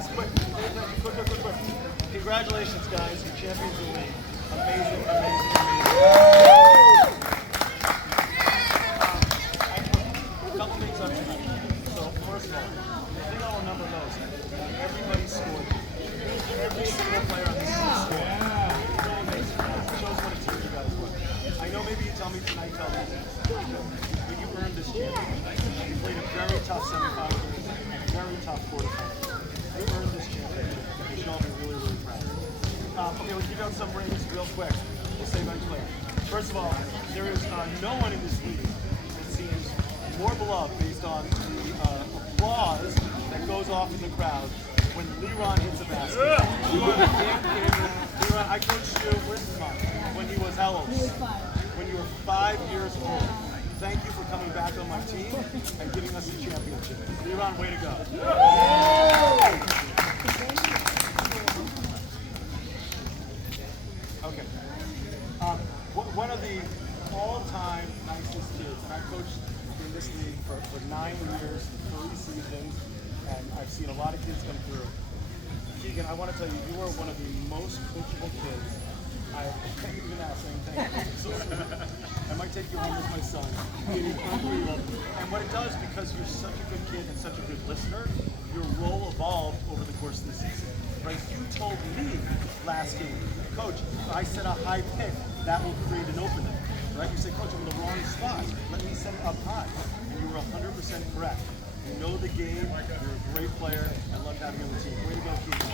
guys, quick. Congratulations, guys. You're champions of the league. Amazing, amazing, amazing. A couple things up tonight. So, first of all, the thing I'll remember most, everybody scored. Every single player on this team scored. It's really amazing. It shows what a team you guys were. I know maybe you tell me tonight, but you earned this championship. You played a very tough semifinal game, and a very tough quarterfinal. You earned this championship. You should all be really, really proud. Okay, we'll give out some rings real quick. We'll save on Twitter. First of all, there is no one in this league that seems more beloved based on the applause that goes off in the crowd when Leron hits a basket. Leron, I coached you, where's his mom? When he was how old? When you were 5 years old. Thank you for coming back on my team and giving us a championship. Leron, way to go. Okay. One of the all-time nicest kids, and I coached in this league for 9 years, 3 seasons, and I've seen a lot of kids come through. Keegan, I want to tell you, you are one of the most coachable kids I can't even ask anything. I might take you home with my son. It's unbelievable. And what it does, because you're such a good kid and such a good listener, your role evolved over the course of the season. Right? You told me last game, Coach, if I set a high pick, that will create an opening. Right? You say, Coach, I'm in the wrong spot. Let me set it up high. And you were 100% correct. You know the game. You're a great player. I love having you on the team. Way to go, Keegan.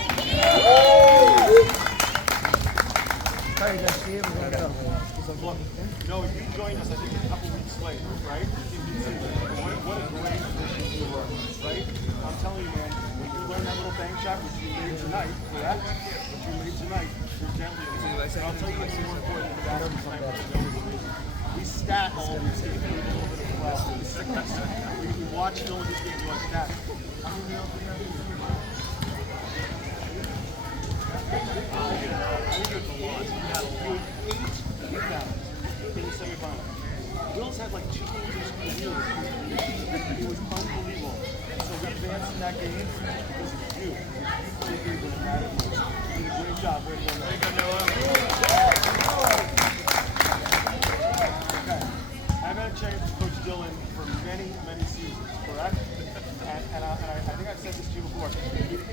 No, you joined us, I think, a couple weeks later, right? What a great addition you were, right? I'm telling you, man, when you learn that little bang shot, which you made tonight, correct? Which you made tonight, you're gently. I'll tell you what's more important than that tonight, which I know is amazing. We stat all these games, we did a little bit of class, we watch all of these games, we watch stats. How many real in the semifinals. Will's had like 2 games in his career. It was unbelievable. So we advanced in that game because of you. You played big when it mattered most. You did a great job. Way to go, Noah. Okay. I've had a chance to coach Dylan for many, many seasons, correct? And I think I've said this to you before.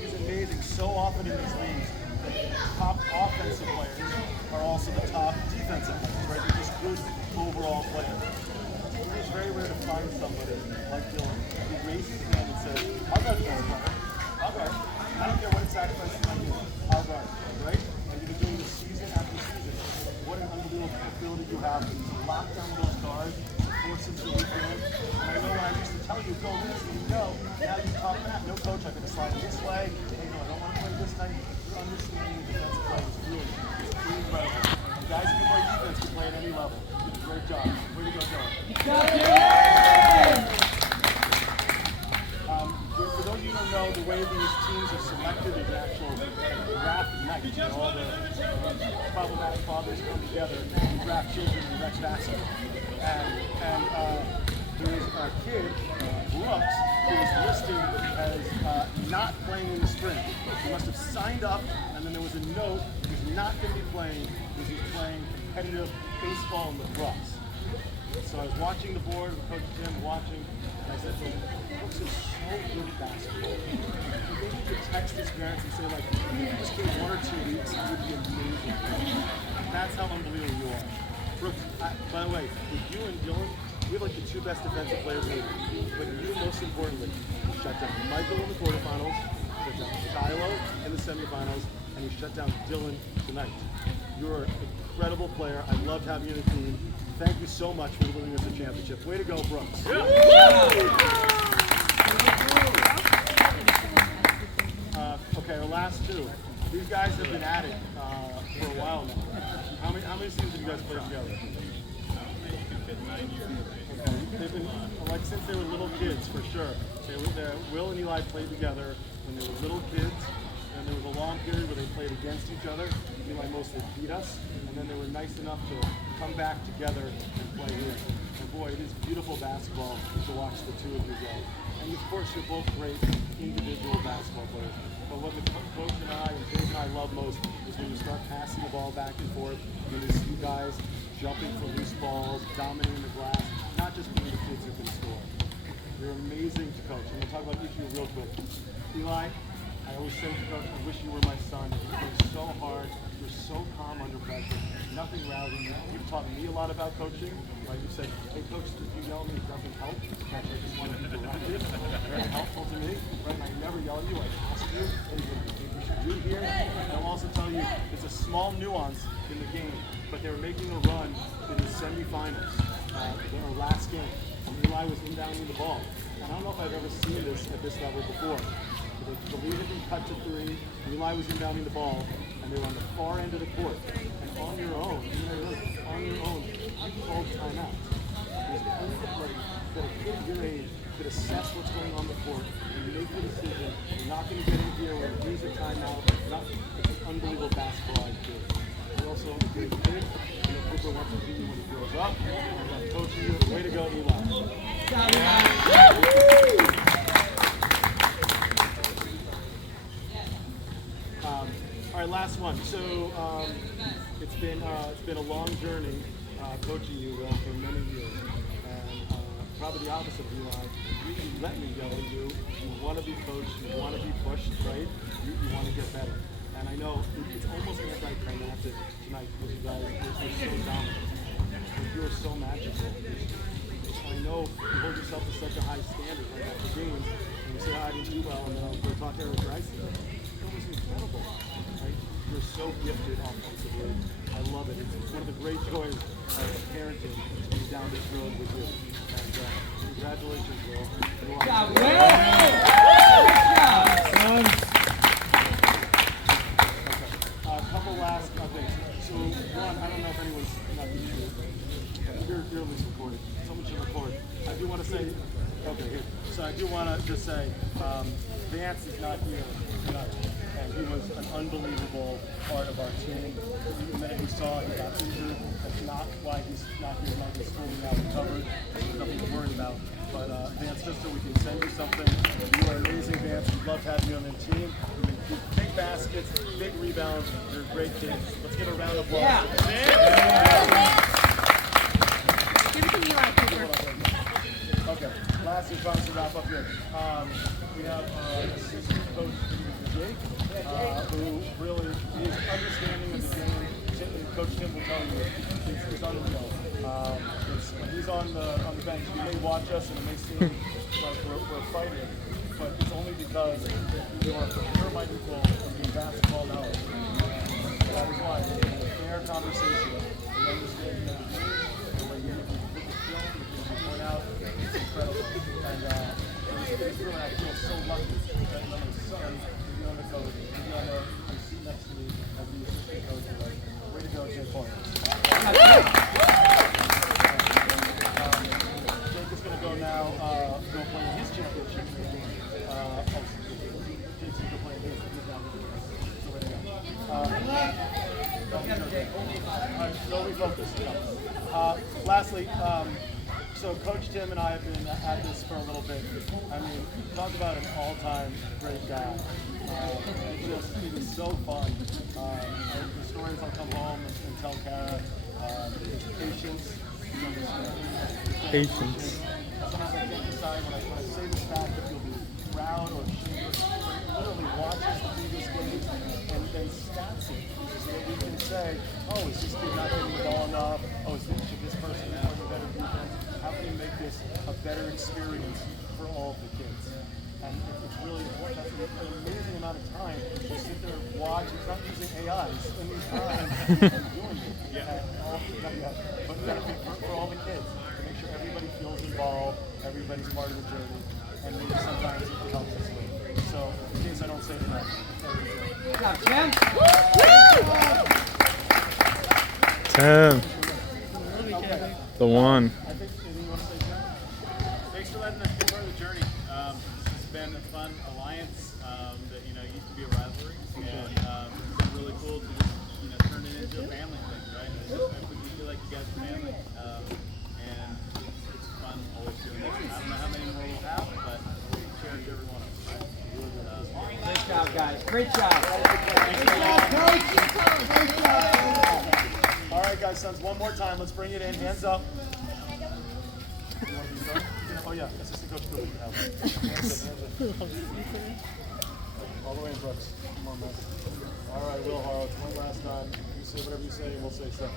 He's amazing. So often in these leagues, the top offensive players are also the top defensive players, right? They're just good overall players. It's very rare to find somebody like Dylan who raises his hand and says, I'll guard the best player. I'll guard. I don't care what it sacrifices I do. I'll guard, right? And you've been doing this season after season. What an unbelievable ability you have to lock down those guards, force them to weekend. And I know when I used to tell you, go this, and you know, now you talk back. No, coach, I'm going to slide this way. Hey, no, I don't want to play this night. You're understanding the defensive play is really incredible. And guys who can play defense can play at any level. Great job. Way to go, Dylan. For those of you who don't know, the way these teams are selected is actual draft night. You know, all the problematic fathers come together and draft children in Rex basketball. And there was a kid, Brooks, who was listed as not playing in the spring. He must have signed up, and then there was a note he's not going to be playing because he's playing competitive baseball in lacrosse. So I was watching the board with Coach Jim, watching, and I said to him, Brooks is so good at basketball. You think you could text his parents and say, like, if you just gave 1 or 2 weeks, it would be amazing. That's how unbelievable you are. Brooks, by the way, with you and Dylan, we have like the 2 best defensive players in the league. But you, most importantly, you shut down Michael in the quarterfinals, you shut down Shiloh in the semifinals, and you shut down Dylan tonight. You're an incredible player. I loved having you on the team. Thank you so much for winning us a championship. Way to go, Brooks. Okay, our last 2. These guys have been at it for a while now. How many seasons have you guys played together? Okay. They've been, like, since they were little kids, for sure. Will and Eli played together when they were little kids, and there was a long period where they played against each other. Eli mostly beat us, and then they were nice enough to come back together and play here. And boy, it is beautiful basketball to watch the two of you go. And of course, you're both great individual basketball players. But what the coach and I and Dave and I love most is when you start passing the ball back and forth, when you see guys jumping for loose balls, dominating the glass, not just being the kids who can score. You're amazing to coach. And we'll talk about each of you real quick. Eli, I always say to coach, I wish you were my son. You play so hard. You're so calm under pressure. Nothing rowdy. You've taught me a lot about coaching. Like you said, hey coach, if you yell at me, it doesn't help. I just want to be directed. Very helpful to me. Right? And I never yell at you. I ask you, hey, what do you think we should do here? And I'll also tell you, it's a small nuance in the game, but they were making a run in the semifinals, our last game. And Eli was inbounding the ball. And I don't know if I've ever seen this at this level before. The lead had been cut to 3. Eli was inbounding the ball, and they were on the far end of the court. And on your own, you called timeout. It was unbelievable that a kid your age could assess what's going on the court and make the decision. You're not going to get in here. We're going to use a timeout. It's an unbelievable basketball IQ. You're also a great kid. Cooper wants to be you when he grows up. I'm coaching you. Way to go, Eli. All right, last one. So it's been a long journey coaching you, Will, for many years, and probably the opposite of Eli. You let me go. You want to be coached. You want to be pushed, right? You want to get better. And I know it's almost anticlimactic tonight because you guys are so dominant. But you're so magical. I know you hold yourself to such a high standard right after games, and you say, I didn't do well, and then I'll go talk to Eric Rice. That was incredible. Right? You're so gifted offensively. I love it. It's one of the great joys of parenting to be down this road with you. And congratulations, Will. Good job, Will. A couple last things. So, one, I don't know if anyone's not used to it. You're at least recorded. Someone should record. I do want to say, okay, here. So I do want to just say, Vance is not here tonight. And he was an unbelievable part of our team. The minute we saw he got injured, that's not why he's not here tonight. He's fully now recovered. There's nothing to worry about. But Vance, just so we can send you something, you are amazing, Vance. We love having you on the team. You've been big baskets, big rebounds. You're a great kid. Let's give a round of applause. Yeah. Give it to Eli, Cooper. Okay, lastly, trying to wrap up here. We have assistant coach Jake, who really is understanding of the game. Coach Tim will tell you it's unreal. When he's on the bench, he may watch us and it may seem like we're fighting, but it's only because you're my equal in basketball knowledge. That is why it's a fair conversation. We understand the game, the way you put the film, the things you point out. It's incredible. And it's really, I feel so lucky that my son is on the coach, he's on the seat next to me as the assistant coach. Way to go, Jake Paul. Jake is going to go now, go play his championship game. Jake's going to play his now. So way to go. Alright, so we focus. Lastly, so Coach Tim and I have been at this for a little bit. I mean, talk about an all-time great guy. It was so fun. The stories I'll come home and tell Kara. His patience. Patience. Sometimes I can't decide when I say this fact if you'll be proud or ashamed. He literally watches the previous games and then stats it so that we can say, oh, is this kid not getting the ball enough? Oh, should this person be playing better defense? How can we make this a better experience for all of the kids? And it's really important. That's an amazing amount of time to sit there and watch. It's not using AIs in these times and doing it. But for all the kids, to make sure everybody feels involved, everybody's part of the journey, and maybe sometimes it helps us win. So, in case I don't say it enough, Tim. Okay. The one. I think, anything you want to say, Tim? Thanks for letting us be part of the journey. It's been a fun alliance that used to be a rivalry, and it's been really cool to just turn it into a family thing, right? We feel like you guys are family, and how many more we'll have, but we cherish every one of them. Great job, guys. Great job. All right, guys, sons, one more time. Let's bring it in. Hands up. You want to be starting? Oh, yeah. Assistant coach Phil, you can help. Hands up. All the way in, Brooks. Come on, man. All right, Will Harrow, one last time. You say whatever you say, and we'll say so.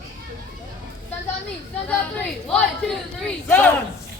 Suns on me. Suns on 3. 1, 2, 3. Suns!